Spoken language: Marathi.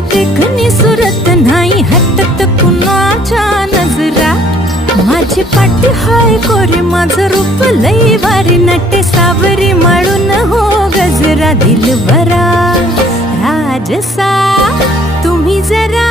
माझी देखणी सुरत नाही हटत कुणाच्या नजरा. माझी पाठी हाय गोरी माझं रूप लई भारी नटे सावरी माळून हो गजरा. दिलबरा राजसा तुम्ही जरा